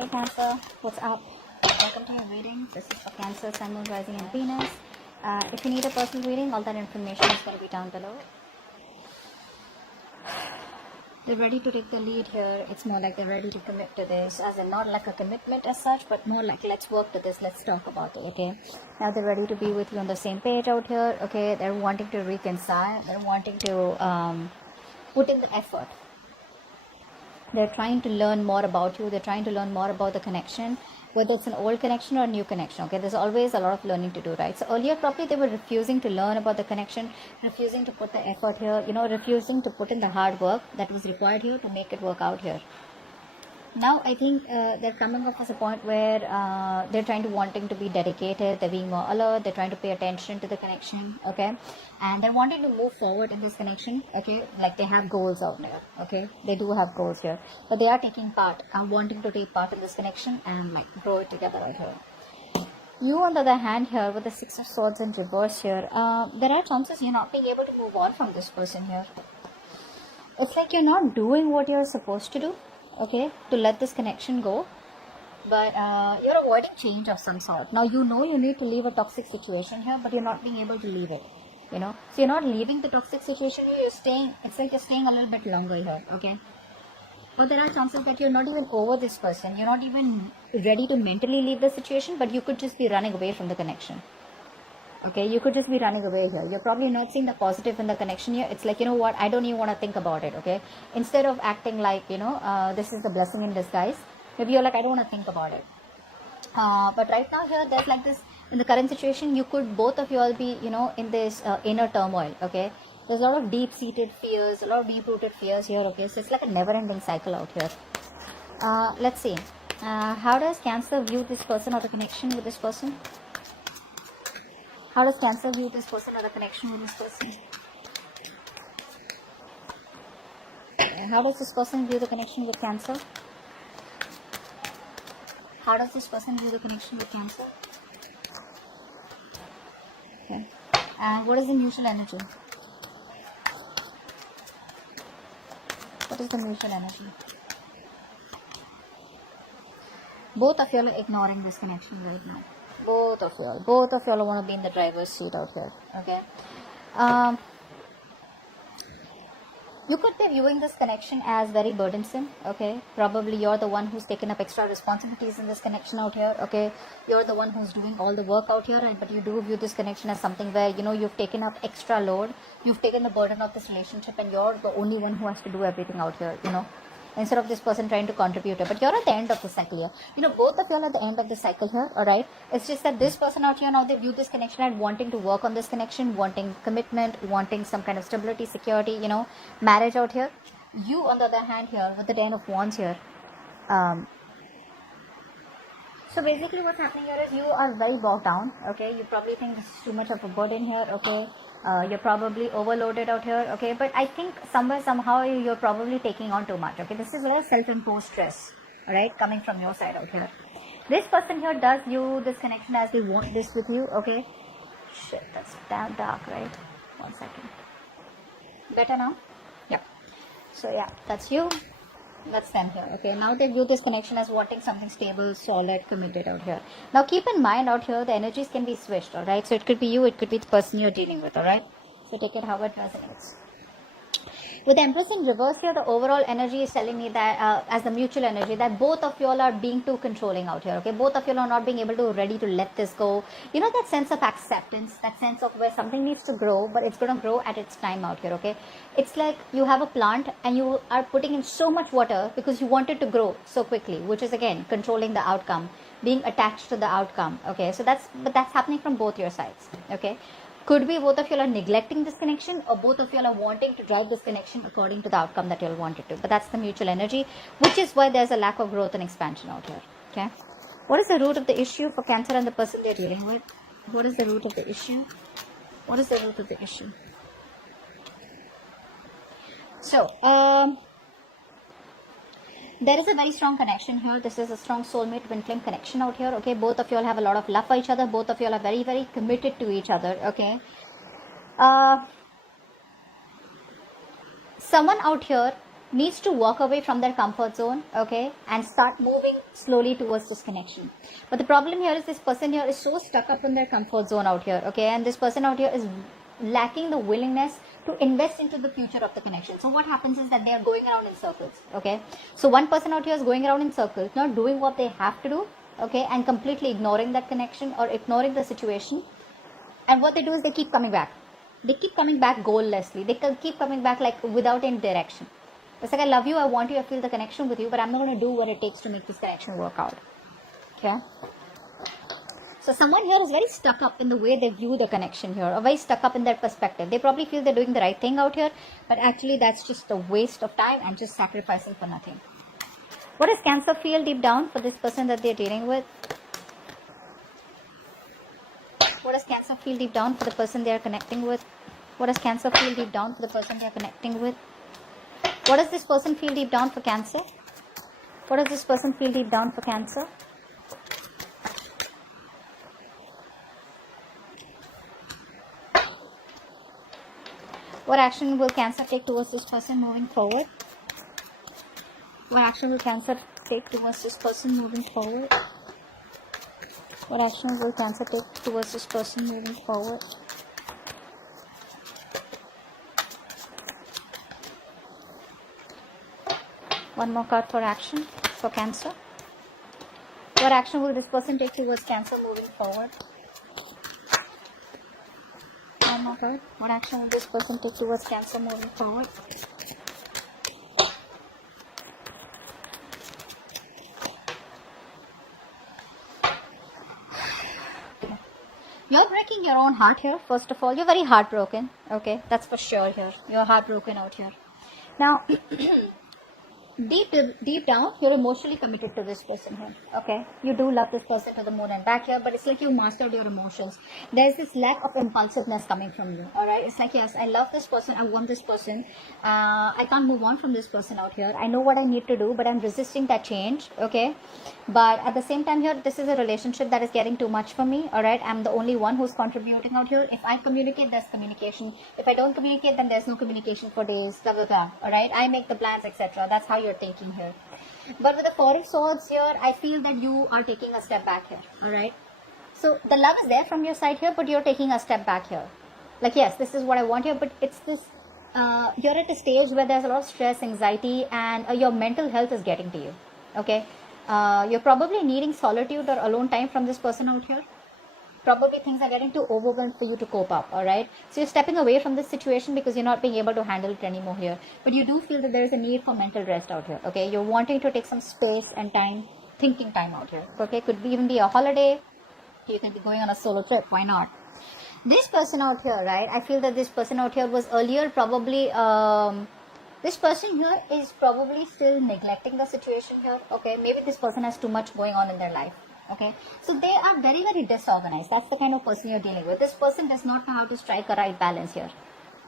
Hey Cancer, what's up? Welcome to your reading. This is for Cancer, Sun, Moon, Rising and Venus. If you need a personal reading, all that information is going to be down below. They're ready to take the lead here. It's more like they're ready to commit to this, as in not like a commitment as such, but more like let's work to this, let's talk about it, okay? Now they're ready to be with you on the same page out here, okay? They're wanting to reconcile, they're wanting to put in the effort. They're trying to learn more about you. They're trying to learn more about the connection, whether it's an old connection or a new connection. Okay, there's always a lot of learning to do, right? So earlier probably they were refusing to learn about the connection, refusing to put the effort here, refusing to put in the hard work that was required here to make it work out here. Now I think they're coming up as a point where they're wanting to be dedicated, they're being more alert, they're trying to pay attention to the connection, okay, and they're wanting to move forward in this connection, okay, like they have goals out there, okay, they do have goals here, but they are taking part, wanting to take part in this connection and like grow it together out here. You on the other hand here with the Six of Swords in reverse here, there are chances you're not being able to move on from this person here. It's like you're not doing what you're supposed to do, okay, to let this connection go, but you're avoiding change of some sort. Now you need to leave a toxic situation here, but you're not being able to leave it, so you're not leaving the toxic situation here, you're staying. It's like you're staying a little bit longer here, okay, or there are chances that you're not even over this person, you're not even ready to mentally leave the situation, but you could just be running away from the connection. Okay, you could just be running away here. You're probably not seeing the positive in the connection here. It's like, you know what, I don't even want to think about it, okay? Instead of acting like, this is the blessing in disguise, maybe you're like, I don't want to think about it. But right now here, there's like this, in the current situation, you could, both of you all be, in this inner turmoil, okay? There's a lot of deep-seated fears, a lot of deep-rooted fears here, okay? So it's like a never-ending cycle out here. Let's see. How does Cancer view this person or the connection with this person? How does Cancer view this person or the connection with this person? How does this person view the connection with Cancer? How does this person view the connection with Cancer? Okay. And what is the mutual energy? What is the mutual energy? Both of you are ignoring this connection right now. Both of y'all want to be in the driver's seat out here, okay? You could be viewing this connection as very burdensome, okay? Probably you're the one who's taken up extra responsibilities in this connection out here, okay? You're the one who's doing all the work out here, but you do view this connection as something where, you've taken up extra load, you've taken the burden of this relationship, and you're the only one who has to do everything out here, instead of this person trying to contribute. But you're at the end of the cycle here. Both of you are at the end of the cycle here, alright? It's just that this person out here, now they view this connection and wanting to work on this connection, wanting commitment, wanting some kind of stability, security, marriage out here. You, on the other hand here, with the Ten of Wands here, so basically what's happening here is you are very bogged down, okay? You probably think this is too much of a burden here, okay? You're probably overloaded out here, okay? But I think somehow you're probably taking on too much, okay? This is a self-imposed stress, alright, coming from your side out here. This person here does view this connection as they want this with you, okay? Shit, that's damn dark, right? 1 second. Better now? Yep. So yeah, that's you. That's them here, okay? Now they view this connection as wanting something stable, solid, committed out here. Now keep in mind out here, the energies can be switched, alright? So it could be you, it could be the person you're dealing with, alright? So take it how it resonates. With the Empress in reverse here, the overall energy is telling me that, as the mutual energy, that both of you all are being too controlling out here, okay? Both of you all are not being able to, ready to let this go. That sense of acceptance, that sense of where something needs to grow, but it's going to grow at its time out here, okay? It's like you have a plant and you are putting in so much water because you want it to grow so quickly, which is again, controlling the outcome, being attached to the outcome, okay? So that's happening from both your sides, okay? Could be both of you are neglecting this connection, or both of you are wanting to drive this connection according to the outcome that you all wanted to. But that's the mutual energy, which is why there's a lack of growth and expansion out here. Okay. What is the root of the issue for Cancer and the person they're dealing with? What is the root of the issue? What is the root of the issue? So, there is a very strong connection here. This is a strong soulmate twin flame connection out here, okay? Both of you all have a lot of love for each other. Both of you all are very, very committed to each other, okay? Someone out here needs to walk away from their comfort zone, okay, and start moving slowly towards this connection. But the problem here is this person here is so stuck up in their comfort zone out here, okay, and this person out here is lacking the willingness to invest into the future of the connection. So what happens is that they are going around in circles, okay. So one person out here is going around in circles, not doing what they have to do, okay, and completely ignoring that connection or ignoring the situation. And what they do is they keep coming back. They keep coming back goallessly. They keep coming back like without any direction. It's like, I love you, I want you, I feel the connection with you, but I'm not going to do what it takes to make this connection work out. Okay? So someone here is very stuck up in the way they view the connection here, or very stuck up in their perspective. They probably feel they're doing the right thing out here, but actually that's just a waste of time and just sacrificing for nothing. What does Cancer feel deep down for this person that they're dealing with? What does Cancer feel deep down for the person they are connecting with? What does Cancer feel deep down for the person they are connecting with? What does this person feel deep down for Cancer? What does this person feel deep down for Cancer? What action will Cancer take towards this person moving forward? What action will Cancer take towards this person moving forward? What action will Cancer take towards this person moving forward? One more card for action for Cancer. What action will this person take towards Cancer moving forward? One more card. What action will this person take towards Cancer moving forward? You're breaking your own heart here, first of all. You're very heartbroken. Okay, that's for sure here. You're heartbroken out here. Now, deep down, you're emotionally committed to this person here. Okay, you do love this person to the moon and back here, but it's like you mastered your emotions. There's this lack of impulsiveness coming from you. All right, it's like, yes, I love this person, I want this person, I can't move on from this person out here. I know what I need to do, but I'm resisting that change. Okay, but at the same time here, this is a relationship that is getting too much for me. All right, I'm the only one who's contributing out here. If I communicate, there's communication. If I don't communicate, then there's no communication for days, blah blah blah. All right, I make the plans, etc. That's how you're thinking here. But with the Four of Swords here, I feel that you are taking a step back here. All right, so the love is there from your side here, but you're taking a step back here. Like, yes, this is what I want here, but it's this you're at a stage where there's a lot of stress, anxiety, and your mental health is getting to you. Okay, you're probably needing solitude or alone time from this person out here. Probably things are getting too overwhelmed for you to cope up. All right, so you're stepping away from this situation because you're not being able to handle it anymore here, but you do feel that there is a need for mental rest out here. Okay, you're wanting to take some space and time, thinking time out here. Okay, could even be a holiday. You can be going on a solo trip. Why not? This person out here, right, I feel that this person out here was earlier probably this person here is probably still neglecting the situation here. Okay, maybe this person has too much going on in their life. Okay, so they are very, very disorganized. That's the kind of person you're dealing with. This person does not know how to strike a right balance here.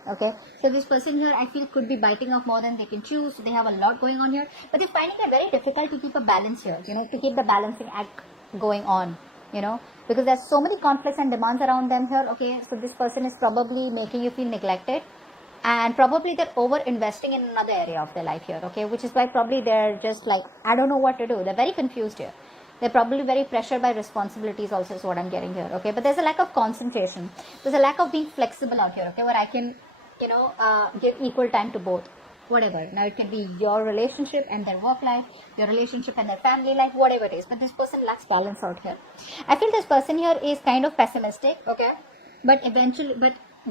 Okay, so this person here, I feel, could be biting off more than they can chew. So they have a lot going on here, but they're finding it very difficult to keep a balance here, you know, to keep the balancing act going on, you know, because there's so many conflicts and demands around them here. Okay, so this person is probably making you feel neglected, and probably they're over investing in another area of their life here. Okay, which is why probably they're just like, I don't know what to do. They're very confused here. They're probably very pressured by responsibilities also is what I'm getting here. Okay, but there's a lack of concentration. There's a lack of being flexible out here. Okay, where I can, you know, give equal time to both. Whatever. Now it can be your relationship and their work life, your relationship and their family life, whatever it is. But this person lacks balance out here. I feel this person here is kind of pessimistic. Okay, but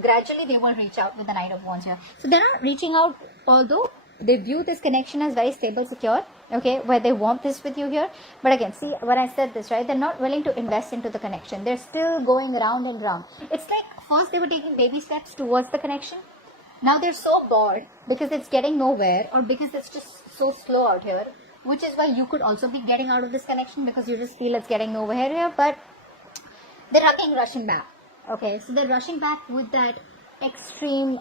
gradually they will reach out with the Knight of Wands here. So they're not reaching out, although they view this connection as very stable, secure. Okay, where they want this with you here. But again, see, when I said this, right, they're not willing to invest into the connection. They're still going round and round. It's like first they were taking baby steps towards the connection. Now they're so bored because it's getting nowhere, or because it's just so slow out here, which is why you could also be getting out of this connection because you just feel it's getting nowhere here. But they're rushing back. Okay, so they're rushing back with that extreme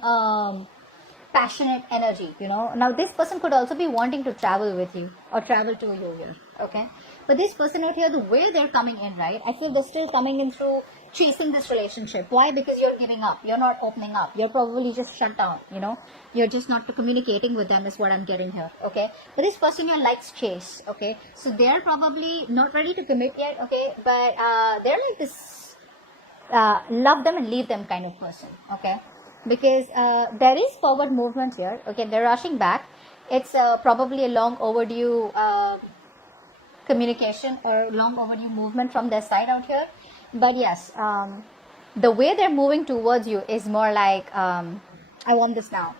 passionate energy, you know. Now this person could also be wanting to travel with you or travel to you here, okay. But this person out here, the way they're coming in, right, I feel they're still coming in through chasing this relationship. Why? Because you're giving up, you're not opening up, you're probably just shut down, you know, you're just not communicating with them is what I'm getting here, okay. But this person here likes chase, okay, so they're probably not ready to commit yet, okay, but they're like this love them and leave them kind of person, okay, because there is forward movement here, okay, they're rushing back. It's probably a long overdue communication or long overdue movement from their side out here. But yes, the way they're moving towards you is more like I want this now.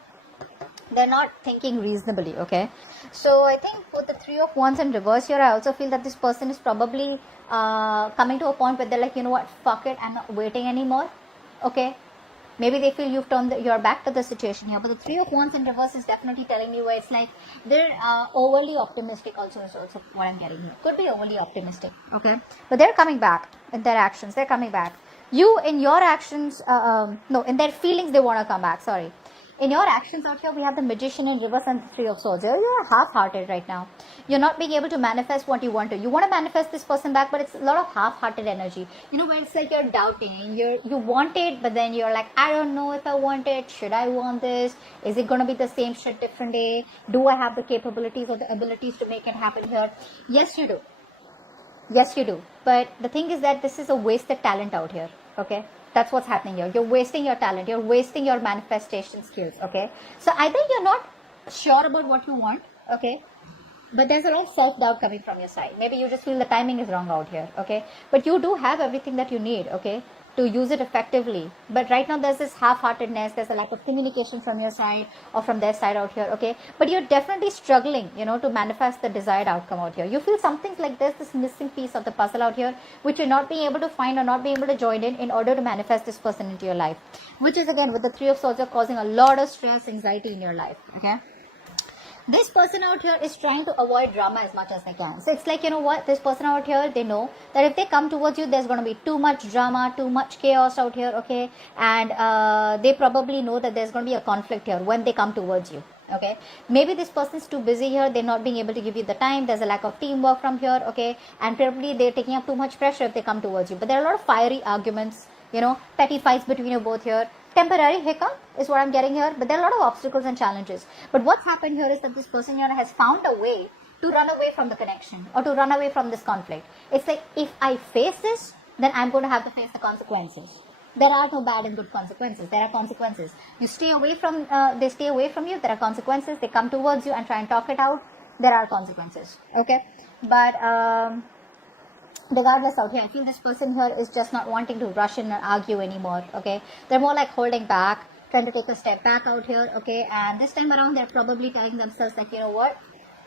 They're not thinking reasonably, okay. So I think with the 3 of Wands in reverse here, I also feel that this person is probably coming to a point where they're like, you know what, fuck it, I'm not waiting anymore, okay. Maybe they feel you've turned your back to the situation here. But the 3 of Wands in reverse is definitely telling me where it's like they're overly optimistic also is also what I'm getting here. Could be overly optimistic, okay. But they're coming back in their actions. They're coming back. You in your actions, no, in their feelings they want to come back, sorry. In your actions out here, we have the Magician in reverse and the 3 of Swords. You're half-hearted right now. You're not being able to manifest what you want to. You want to manifest this person back, but it's a lot of half-hearted energy. You know, where it's like you're doubting. You want it, but then you're like, I don't know if I want it. Should I want this? Is it going to be the same shit different day? Do I have the capabilities or the abilities to make it happen here? Yes, you do. Yes, you do. But the thing is that this is a wasted talent out here, okay? That's what's happening here. You're wasting your talent. You're wasting your manifestation skills, okay? So either you're not sure about what you want, okay? But there's a lot of self-doubt coming from your side. Maybe you just feel the timing is wrong out here, okay? But you do have everything that you need, okay, to use it effectively. But right now there's this half-heartedness. There's a lack of communication from your side or from their side out here, okay? But you're definitely struggling, you know, to manifest the desired outcome out here. You feel something like there's this missing piece of the puzzle out here, which you're not being able to find or not being able to join in order to manifest this person into your life. Which is again, with the 3 of Swords, you're causing a lot of stress, anxiety in your life, okay? This person out here is trying to avoid drama as much as they can. So it's like, you know what, this person out here, they know that if they come towards you, there's going to be too much drama, too much chaos out here, okay? And they probably know that there's going to be a conflict here when they come towards you, okay? Maybe this person is too busy here, they're not being able to give you the time, there's a lack of teamwork from here, okay? And probably they're taking up too much pressure if they come towards you. But there are a lot of fiery arguments, you know, petty fights between you both here. Temporary hiccup is what I'm getting here, but there are a lot of obstacles and challenges. But what's happened here is that this person here has found a way to run away from the connection or to run away from this conflict. It's like, if I face this, then I'm going to have to face the consequences. There are no bad and good consequences. There are consequences. You stay away from, they stay away from you. There are consequences. They come towards you and try and talk it out. There are consequences. Okay, but regardless out here, I feel this person here is just not wanting to rush in and argue anymore, okay? They're more like holding back, trying to take a step back out here, okay? And this time around, they're probably telling themselves like, you know what?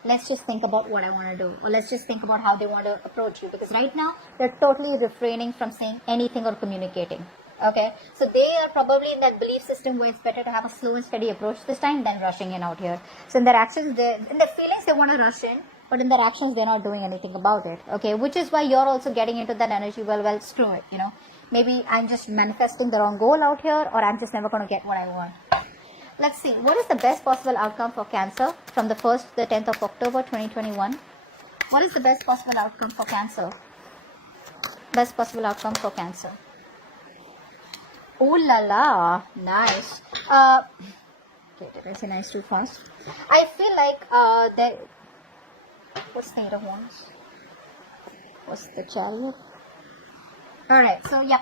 Let's just think about what I want to do. Or let's just think about how they want to approach you. Because right now, they're totally refraining from saying anything or communicating, okay? So they are probably in that belief system where it's better to have a slow and steady approach this time than rushing in out here. So in their actions, in their feelings, they want to rush in. But in their actions, they're not doing anything about it, okay? Which is why you're also getting into that energy, well, screw it, you know? Maybe I'm just manifesting the wrong goal out here, or I'm just never going to get what I want. Let's see, what is the best possible outcome for Cancer from the 1st to the 10th of October 2021? What is the best possible outcome for Cancer? Best possible outcome for Cancer. Oh la la, nice. Okay, did I say nice too fast? I feel like what's the 8 of Wands? What's the Chariot? Alright, so yep.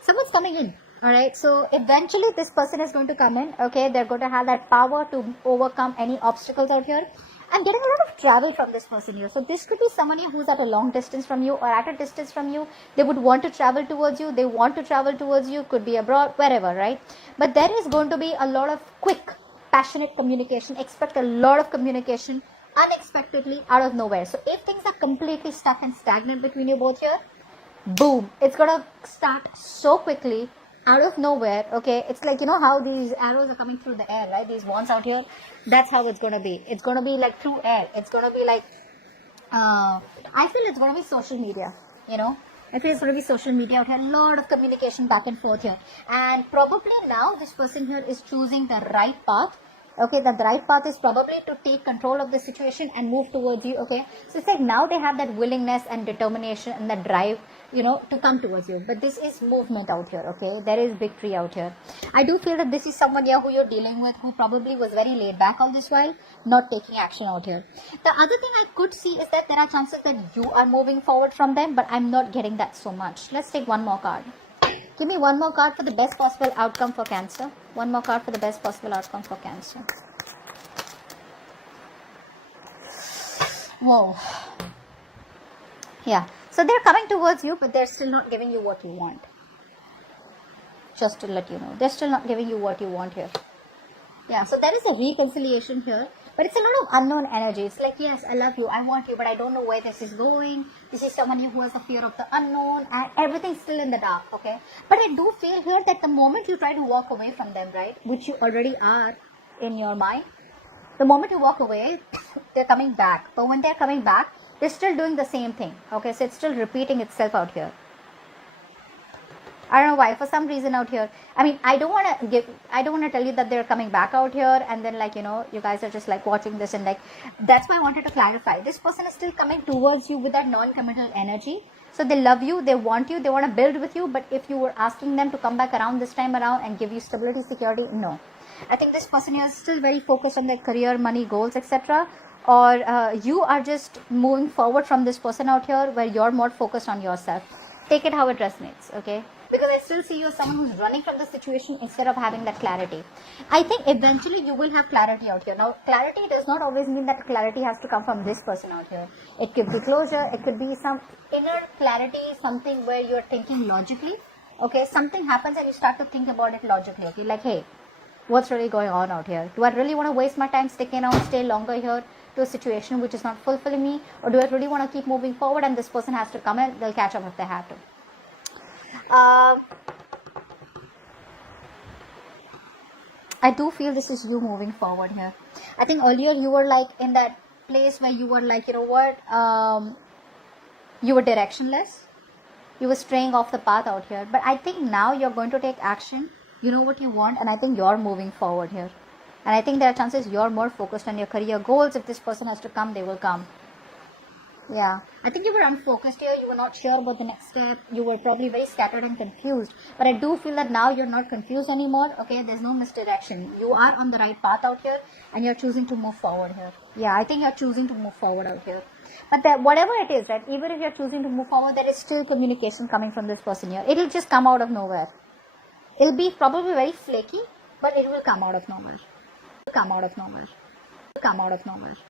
Someone's coming in. Alright, so eventually this person is going to come in. Okay, they're going to have that power to overcome any obstacles out here. I'm getting a lot of travel from this person here. So this could be someone here who's at a long distance from you or at a distance from you. They would want to travel towards you. They want to travel towards you. Could be abroad, wherever, right? But there is going to be a lot of quick, passionate communication. Expect a lot of communication unexpectedly out of nowhere. So if things are completely stuck and stagnant between you both here, boom, it's gonna start so quickly out of nowhere, okay? It's like, you know how these arrows are coming through the air, right? These wands out here, that's how it's gonna be. It's gonna be like through air. It's gonna be like I feel it's gonna be social media, you know? I feel it's going to be social media out here, a lot of communication back and forth here. And probably now this person here is choosing the right path. Okay, the right path is probably to take control of the situation and move towards you. Okay, so it's like now they have that willingness and determination and that drive, you know, to come towards you. But this is movement out here. Okay, there is victory out here. I do feel that this is someone here who you're dealing with, who probably was very laid back all this while, not taking action out here. The other thing I could see is that there are chances that you are moving forward from them, but I'm not getting that so much. Let's take one more card. Give me one more card for the best possible outcome for Cancer. One more card for the best possible outcome for Cancer. Whoa. Yeah. So they're coming towards you, but they're still not giving you what you want. Just to let you know. They're still not giving you what you want here. Yeah. So there is a reconciliation here. But it's a lot of unknown energy. It's like, yes, I love you, I want you, but I don't know where this is going. This is someone who has a fear of the unknown, and everything's still in the dark, okay? But I do feel here that the moment you try to walk away from them, right, which you already are in your mind, the moment you walk away, they're coming back. But when they're coming back, they're still doing the same thing, okay? So it's still repeating itself out here. I don't know why, for some reason out here, I mean, I don't want to tell you that they're coming back out here and then like, you know, you guys are just like watching this and like, that's why I wanted to clarify. This person is still coming towards you with that non-committal energy. So they love you, they want you, they want to build with you, but if you were asking them to come back around this time around and give you stability, security, no. I think this person here is still very focused on their career, money, goals, etc. Or you are just moving forward from this person out here where you're more focused on yourself. Take it how it resonates, okay? Because I still see you as someone who's running from the situation instead of having that clarity. I think eventually you will have clarity out here. Now, clarity does not always mean that clarity has to come from this person out here. It could be closure. It could be some inner clarity, something where you're thinking logically. Okay, something happens and you start to think about it logically. Okay, like, hey, what's really going on out here? Do I really want to waste my time sticking around, stay longer here to a situation which is not fulfilling me? Or do I really want to keep moving forward and this person has to come in, they'll catch up if they have to. I do feel this is you moving forward here. I think earlier you were like in that place where you were like, you know what, you were directionless. You were straying off the path out here. But I think now you're going to take action. You know what you want, and I think you're moving forward here. And I think there are chances you're more focused on your career goals. If this person has to come, they will come. Yeah, I think you were unfocused here. You were not sure about the next step. You were probably very scattered and confused. But I do feel that now you're not confused anymore. Okay, there's no misdirection. You are on the right path out here and you're choosing to move forward here. Yeah, I think you're choosing to move forward out here. But that, whatever it is, right, even if you're choosing to move forward, there is still communication coming from this person here. It'll just come out of nowhere. It'll be probably very flaky, but it will come out of nowhere. Come out of nowhere. Come out of nowhere.